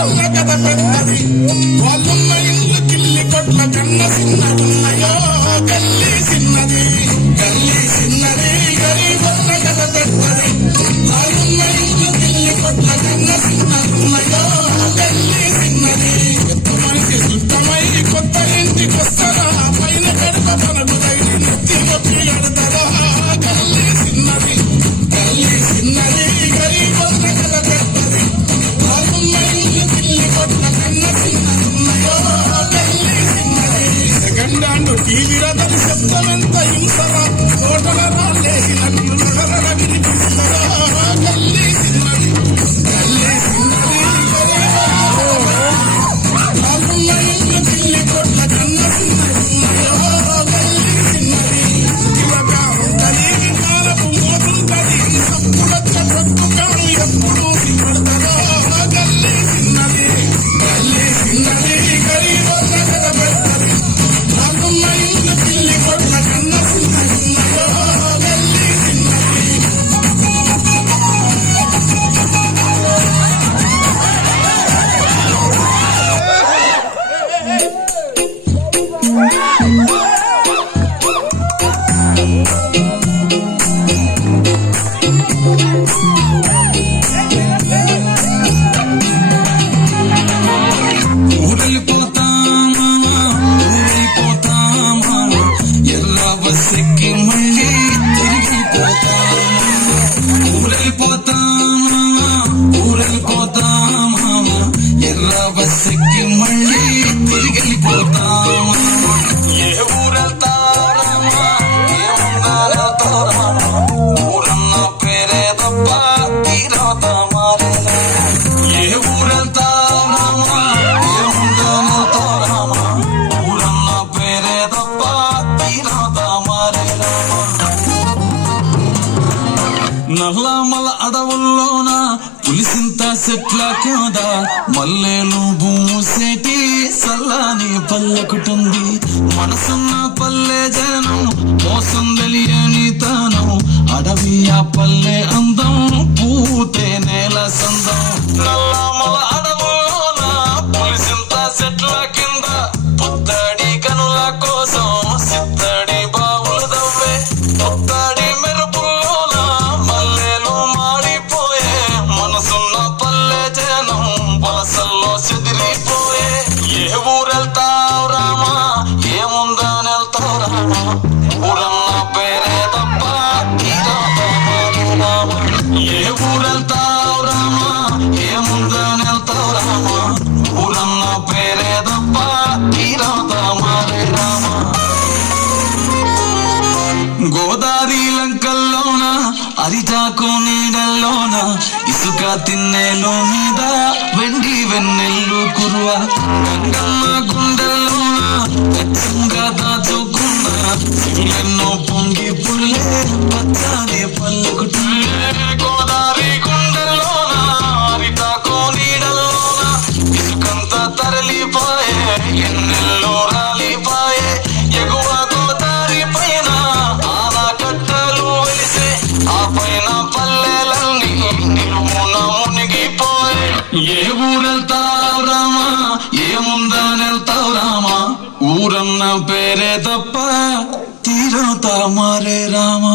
వల్ల కథ పెద్దది వాళ్ళున్న ఇల్లు కిల్లి కొట్ల కన్న చిన్న ఉన్నాయో గల్లీ చిన్నది గల్లీ చిన్నది గరీబ్ వల్ల కథ పెద్దది వాళ్ళున్న ఇల్లు కిల్లి కొట్ల కన్న చిన్న ఉన్నాయో గల్లీ చిన్నది మనిషి సుత్తమై కొత్త ఇంటికొస్తారా పైన గడప మనకు తగిలి నెత్తి నొప్పి గడతారా గల్లీ చిన్నది గల్లీ చిన్నది గరీబ్ వల్ల కథ పెద్దది వాళ్ళున్న ఇల్లు కిల్లి కొట్ల కన్న చిన్న ఉన్నాయో గల్లీ చిన్నది సెకండ్ హ్యాండ్ టీవీలో తన శబ్దం ఎంత హింసరా కోటల రాలేసినట్లు నగర వినిపిస్తారా గల్లీ చిన్నది గల్లీ చిన్నది వాళ్ళున్న ఇల్లు కిల్లి కొట్ల కన్న చిన్న ఉన్నాయో గల్లీ చిన్నది ఇవక ఉంటది కాలపు మోతుంటది సప్పుడొచ్చ కొట్టుకాను ఎప్పుడు సిద్ధడతారో గల్లీ చిన్నది గల్లీ చిన్నది గరీబ్ వల్ల కథ పెద్దది వాళ్ళున్న ఇల్లు కిల్లి కొట్ల కన్న చిన్న ఉన్నాయో గల్లీ చిన్నది నల్లమల అడవుల్లోన పులిసింత చెట్ల కింద మల్లెలు బూసేటి సల్లాని పల్లెకుటుంది మనసున్న పల్లె జనం మోసం తెలియని తానం అడవి ఆ పల్లె అందం పూతే నేల సందం నల్లమల అడవుల్లోన పులిసింత చెట్ల కింద పుత్తడి కనుల కోసం సిత్తడి బావులు దవ్వే పుత్తడి వలసల్లో చెదిరిపోయే ఏ ఊరెళ్తావు రామా ఏముందని వెళ్తావు రామా ఊరన్న పేరే తప్ప రామా ఏ ఊరెళ్తావు రామా ఏముందని వెళ్తావు రామా ఊరన్న పేరే తప్ప మారే రామా గోదావరి లంకల్లోన అరిటాకు నీడల్లోన ఇసుక తిన్నేలో మీద వెండి వెన్నెల్లు కురువ గంగమ్మ గుండెల్లోన పచ్చంగా దాచుకున్న ఎన్నో పొంగి పుల్లే పచ్చని పల్లెకుటుండే గోదావరి గుండెల్లోన అరిటాకు నీడల్లోన ఇసుకంతా తరలిపోయే ఎన్నెల్లో రాలిపోయే ఎగువ గోదావరి పైన ఆనకట్టలు వెలిసే ఆ పైన పల్లెలన్నీ నిలువున మునిగిపోయే ఏ ఊరెళ్తావు రామా ఏముందని వెళ్తావు రామా ఊరన్న పేరే తప్ప తీరవుతా మారే రామా